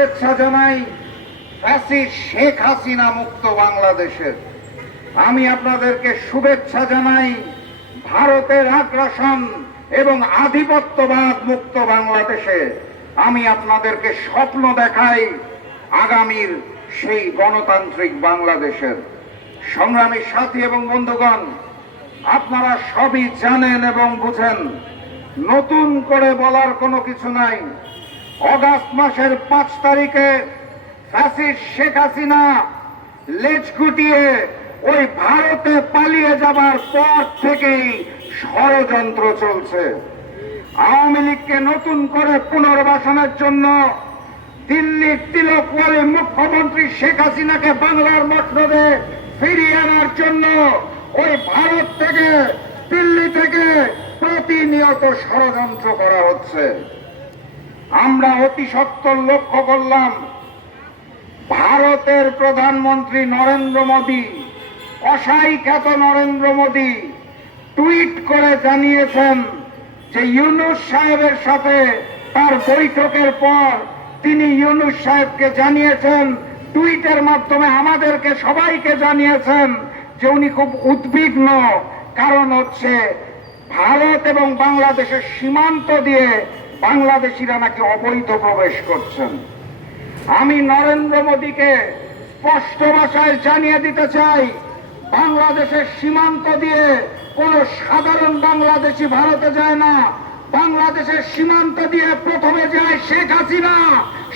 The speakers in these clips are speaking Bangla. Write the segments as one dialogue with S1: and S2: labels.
S1: শুভেচ্ছা জানাই ফ্যাসিস্ট শেখ হাসিনা মুক্ত বাংলাদেশের। আমি আপনাদেরকে শুভেচ্ছা জানাই ভারতের আগ্রাসন এবং আধিপত্যবাদ মুক্ত বাংলাদেশে। আমি আপনাদেরকে স্বপ্ন দেখাই আগামীর সেই গণতান্ত্রিক বাংলাদেশের। সংগ্রামী সাথী এবং বন্ধুগণ, আপনারা সবই জানেন এবং বুঝেন, নতুন করে বলার কোনো কিছু নাই। অগাস্ট মাসের পাঁচ তারিখে ফ্যাসিস্ট শেখ হাসিনা লেজ গুটিয়ে ওই ভারতে পালিয়ে যাবার পর থেকেই ষড়যন্ত্র চলছে। আওয়ামী লীগকে নতুন করে পুনর্বাসনের জন্য দিল্লির তিলকওয়ালি মুখ্যমন্ত্রী শেখ হাসিনাকে বাংলার মসনদে ফিরিয়ে আনার জন্য ওই ভারত থেকে দিল্লি থেকে প্রতিনিয়ত ষড়যন্ত্র করা হচ্ছে। আমরা অতি সত্তর লক্ষ্য করলাম। ভারতের প্রধানমন্ত্রী নরেন্দ্র মোদী, অসাই খ্যাত নরেন্দ্র মোদী, টুইট করে জানিয়েছেন যে ইউনুস সাহেবের সাথে তার বৈঠকের পর তিনি ইউনুস সাহেবকে জানিয়েছেন, টুইটের মাধ্যমে আমাদেরকে সবাইকে জানিয়েছেন যে উনি খুব উদ্বিগ্ন। কারণ হচ্ছে ভারত এবং বাংলাদেশের সীমান্ত দিয়ে বাংলাদেশিরা নাকি অবৈধ প্রবেশ করছেন? আমি নরেন্দ্র মোদীকে স্পষ্ট ভাষায় জানিয়ে দিতে চাই, বাংলাদেশের সীমান্ত দিয়ে কোন সাধারণ বাংলাদেশি ভারতে যায় না। বাংলাদেশের সীমান্ত দিয়ে প্রথমে যায় শেখ হাসিনা।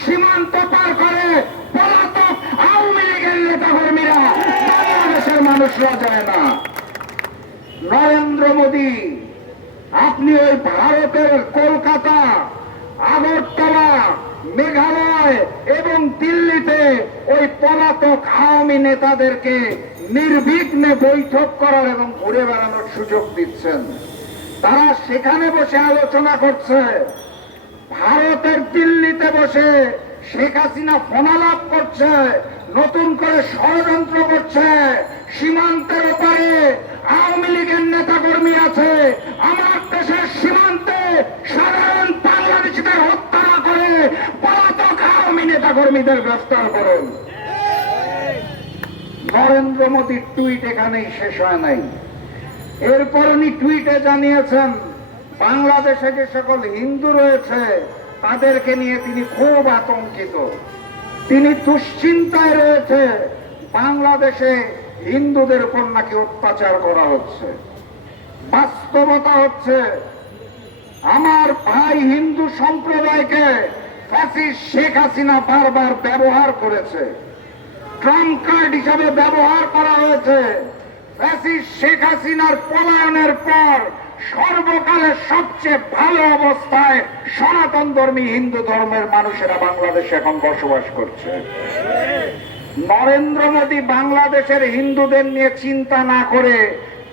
S1: সীমান্ত পার করে পলাতক আওয়ামী লীগের নেতা কর্মীরা বাংলাদেশের মানুষরা যায় না। নরেন্দ্র মোদী আপনি ওই ভারতের কলকাতা, আগরতলা, মেঘালয় এবং দিল্লিতে ওই পলাতক আওয়ামী নেতাদেরকে নির্বিঘ্নে বৈঠক করার এবং ঘুরে বেড়ানোর সুযোগ দিচ্ছেন। তারা সেখানে বসে আলোচনা করছে। ভারতের দিল্লিতে বসে শেখ হাসিনা ফোনালাপ করছে, নতুন করে ষড়যন্ত্র করছে, সীমান্তের ওপারে আওয়ামী লীগের নেতা কর্মী আছে। আমার দেশের সীমান্তে সাধারণ বাংলাদেশিদের হত্যা না করে পলাতক আওয়ামী নেতা কর্মীদের গ্রেফতার করুন। নরেন্দ্র মোদীর টুইট এখানেই শেষ হয় নাই। এরপর উনি টুইটে জানিয়েছেন, বাংলাদেশে যে সকল হিন্দু রয়েছে, তাদেরকে নিয়ে তিনি খুব আতঙ্কিত। তিনি দুশ্চিন্তায় রয়েছে। বাংলাদেশে হিন্দুদের উপর নাকি অত্যাচার করা হচ্ছে? বাস্তবতা হচ্ছে, আমার ভাই হিন্দু সম্প্রদায়কে শেখ হাসিনা বারবার ব্যবহার করেছে। ট্রাম্প কার্ড হিসাবে ব্যবহার করা হয়েছে। শেখ হাসিনার পলায়নের পর সর্বকালের সবচেয়ে ভালো অবস্থায় সনাতন ধর্মী হিন্দু ধর্মের মানুষেরা বাংলাদেশে এখন বসবাস করছে। নরেন্দ্র মোদী বাংলাদেশের হিন্দুদের নিয়ে চিন্তা না করে,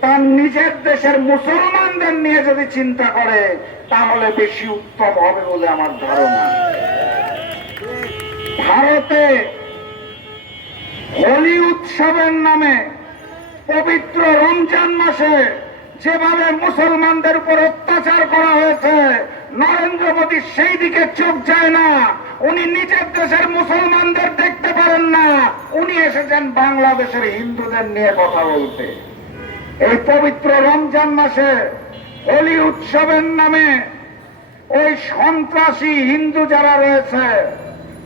S1: তার নিজের দেশের মুসলমানদের নিয়ে যদি চিন্তা করে, তাহলে বেশি উত্তম হবে বলে আমার ধারণা। ভারতে হোলি উৎসবের নামে পবিত্র রমজান মাসে যেভাবে মুসলমানদের উপর অত্যাচার করা হয়েছে, নরেন্দ্র মোদী সেই দিকে চোখ যায় না। উনি নিজের দেশের মুসলমানদের দেখতে পারেন না। উনি এসেছেন বাংলাদেশের হিন্দুদের নিয়ে কথা বলতে। এই পবিত্র রমজান মাসে হোলি উৎসবের নামে ওই সন্ত্রাসী হিন্দু যারা রয়েছে,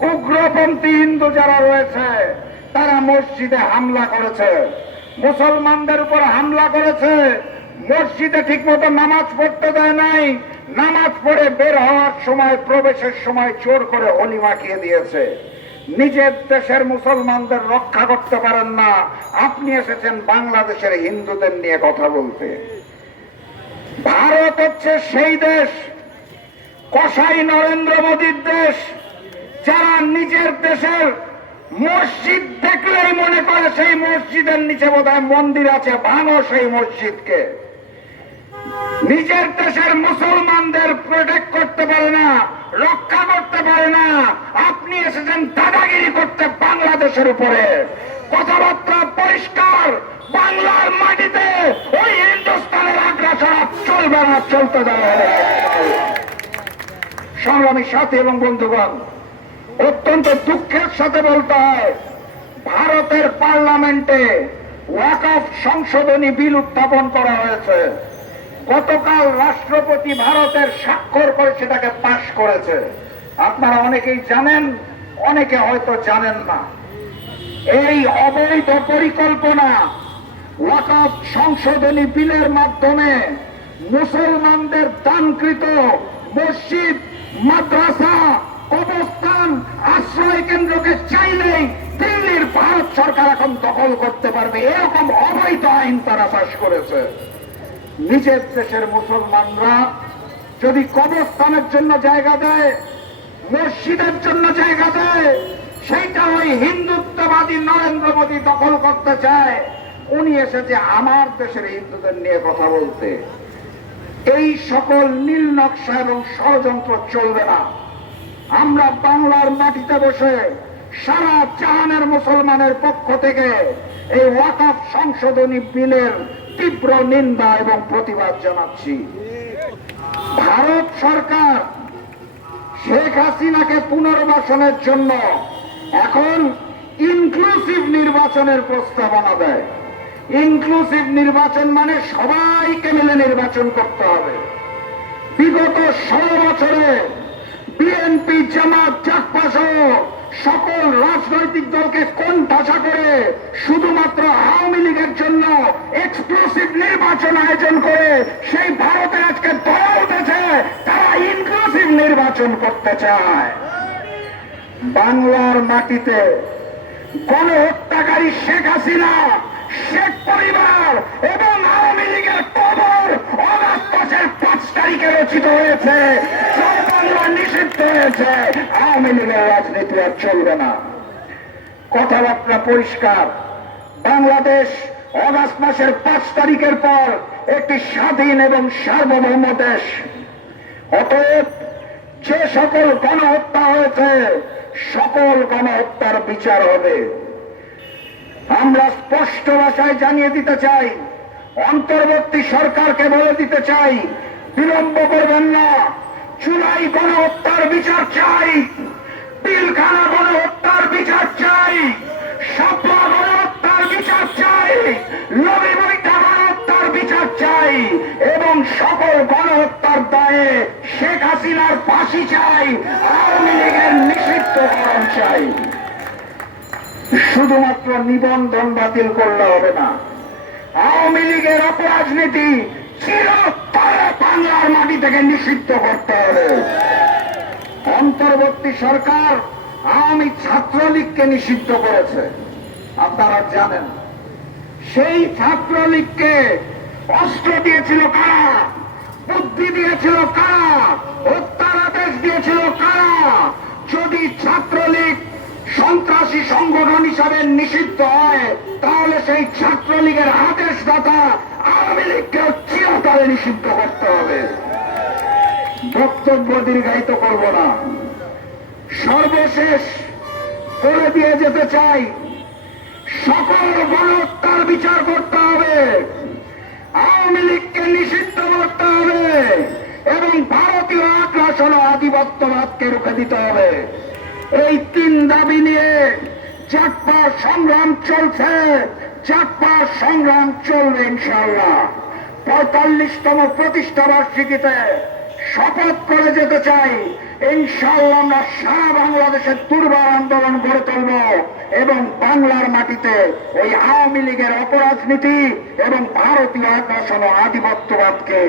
S1: উগ্রপন্থী হিন্দু যারা রয়েছে, তারা মসজিদে হামলা করেছে। মুসলমানদের উপর হামলা করেছে। মসজিদে ঠিক মতো নামাজ পড়তে দেয় নাই। নামাজ পড়ে বের হওয়ার সময়, প্রবেশের সময় চোর করে হোলি মাখিয়ে দিয়েছে। নিজের দেশের মুসলমানদের রক্ষা করতে পারেন না। আপনি এসেছেন বাংলাদেশের হিন্দুদের নিয়ে কথা বলতে। ভারত হচ্ছে সেই দেশ, কসাই নরেন্দ্র মোদীর দেশ, যারা নিজের দেশের মসজিদ দেখলেই মনে করে সেই মসজিদের নিচে বোধহয় মন্দির আছে, ভাঙো সেই মসজিদকে। নিজের দেশের মুসলমানদের প্রোটেক্ট করতে পারে না, রক্ষা করতে পারে না। আপনি এসেছেন দাদাগিরি করতে বাংলাদেশের উপরে। কথাবার্তা পরিষ্কার, বাংলার মাটিতে ওই হিন্দুস্তানের আগ্রাসন চলবে না, চলতে দেওয়া। সংগ্রামী সাথী এবং বন্ধুগণ, অত্যন্ত দুঃখের সাথে বলতে হয়, ভারতের পার্লামেন্টে ওয়াকফ সংশোধনী বিল উত্থাপন করা হয়েছে। গতকাল রাষ্ট্রপতি ভারতের স্বাক্ষর করে সেটাকে পাশ করেছে। আপনারা অনেকেই জানেন, অনেকে হয়তো জানেন না। এই অবৈধ পরিকল্পনা সংশোধনী বিলের মাধ্যমে মুসলমানদের দানকৃত মসজিদ, মাদ্রাসা অবস্থান আশ্রয় কেন্দ্রকে চাইলেই দিল্লির ভারত সরকার এখন দখল করতে পারবে। এরকম অবৈধ আইন তারা পাশ করেছে। নিজের দেশের মুসলমানরা যদি কবরস্থানের জন্য জায়গা দেয়, মসজিদের জন্য জায়গা দেয়, সেইটা ওই হিন্দুত্ববাদী নরেন্দ্র মোদী দখল করতে চায়। উনি এসেছে আমার দেশের হিন্দুদের নিয়ে কথা বলতে। এই সকল নীল নকশা এবং ষড়যন্ত্র চলবে না। আমরা বাংলার মাটিতে বসে সারা জাহানের মুসলমানের পক্ষ থেকে এই ওয়াকফ সংশোধনী বিলের তীব্র নিন্দা এবং প্রতিবাদ জানাচ্ছি। ভারত সরকার শেখ হাসিনাকে পুনর্বাসনের জন্য এখন ইনক্লুসিভ নির্বাচনের প্রস্তাবনা দেয় ইনক্লুসিভ নির্বাচন মানে সবাইকে মিলে নির্বাচন করতে হবে। বিগত ষোলো বছরে বিএনপি জামাত চাকপা সহ সকল রাজনৈতিক দলকে কোন ভাষা করে শুধুমাত্র নির্বাচন আয়োজন করে সেই ভারতে আজকে ধরা উঠেছে, তারা ইনক্লুসিভ নির্বাচন করতে চায়। বাংলার মাটিতে গণহত্যাকারী শেখ হাসিনা, শেখ পরিবার এবং আওয়ামী লীগের কবর অগাস্ট মাসের পাঁচ তারিখে রচিত হয়েছে। বাংলা নিষিদ্ধ হয়েছে। আওয়ামী লীগের রাজনীতি আর চলবে না। কথাবার্তা পরিষ্কার। বাংলাদেশ অগাস্ট মাসের পাঁচ তারিখের পর একটি স্বাধীন এবং সার্বভৌম দেশ। অতএব যে সকল গণহত্যা হয়েছে, সকল গণহত্যার বিচার হবে। আমরা স্পষ্ট ভাষায় জানিয়ে দিতে চাই, অন্তর্বর্তী সরকারকে বলে দিতে চাই, বিলম্ব করবেন না। চুলাই গণহত্যার বিচার চাই। হাসিনার ফাঁসি চাই, আওয়ামী লীগের নিষিদ্ধকরণ চাই। শুধুমাত্র নিবন্ধন বাতিল করলে হবে না। আওয়ামী লীগের অপরাজনীতি চিরতরে বাংলার মাটি থেকে নিষিদ্ধ করতে হবে। অন্তর্বর্তী সরকার আওয়ামী ছাত্রলীগকে নিষিদ্ধ করেছে। আপনারা জানেন। সেই ছাত্রলীগকে অস্ত্র দিয়েছিল কারা? বুদ্ধি দিয়েছিল কারা? হত্যার আদেশ দিয়েছিল কারা? যদি ছাত্রলীগ সন্ত্রাসী সংগঠন হিসাবে নিষিদ্ধ হয়, তাহলে সেই ছাত্রলীগের আদেশদাতা আওয়ামী লীগকে চিরতরে নিষিদ্ধ করতে হবে। বক্তব্য দীর্ঘায়িত করব না। সর্বশেষ করে দিয়ে যেতে চাই, সকল গণহত্যার বিচার করতে হবে। আওয়ামী লীগকে নিষিদ্ধ হবে এবং ভারতীয় আগ্রাসন আধিপত্যবাদকে রুখে দিতে হবে। এই তিন দাবি নিয়ে চাকপা সংগ্রাম চলছে চাকপা সংগ্রাম চলবে ইনশাল্লাহ পঁয়তাল্লিশতম প্রতিষ্ঠা বার্ষিকীতে শপথ করে যেতে চাই। ইনশাল্লাহ আমরা সারা বাংলাদেশের দুর্বার আন্দোলন গড়ে তুলব। এবং বাংলার মাটিতে ওই আওয়ামী লীগের অপরাজনীতি এবং ভারতীয় আগ্রাসন আধিপত্যবাদকে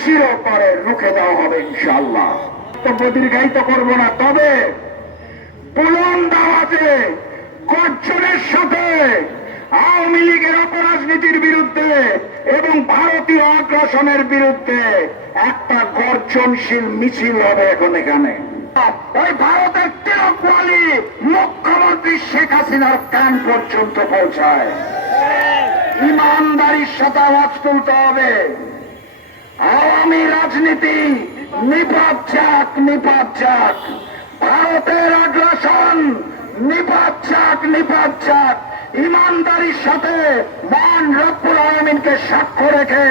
S1: চিরতরে রুখে দেওয়া হবে ইনশাল্লাহ বক্তব্য দীর্ঘায়িত করব না, তবে বুলন্দ আওয়াজে, গর্জনের সাথে আওয়ামী লীগের অপরাজনীতির বিরুদ্ধে এবং ভারতীয় আগ্রাসনের বিরুদ্ধে একটা গর্জনশীল মিছিল হবে এখন এখানে। ওই ভারতের তিরকওয়ালি মুখ্যমন্ত্রী শেখ হাসিনার কান পর্যন্ত পৌঁছায়। ইমানদারির সাথে আওয়াজ তুলতে হবে। আওয়ামী রাজনীতি নিপাত যাক নিপাত যাক। ভারতের আগ্রাসন নিপাত যাক নিপাত যাক। ইমানদারির সাথে মান রব্বুল আলমিনকে সাক্ষ্য রেখে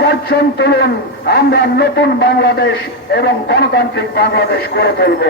S1: গর্জন তুলুন আমরা নতুন বাংলাদেশ এবং গণতান্ত্রিক বাংলাদেশ করে তুলব।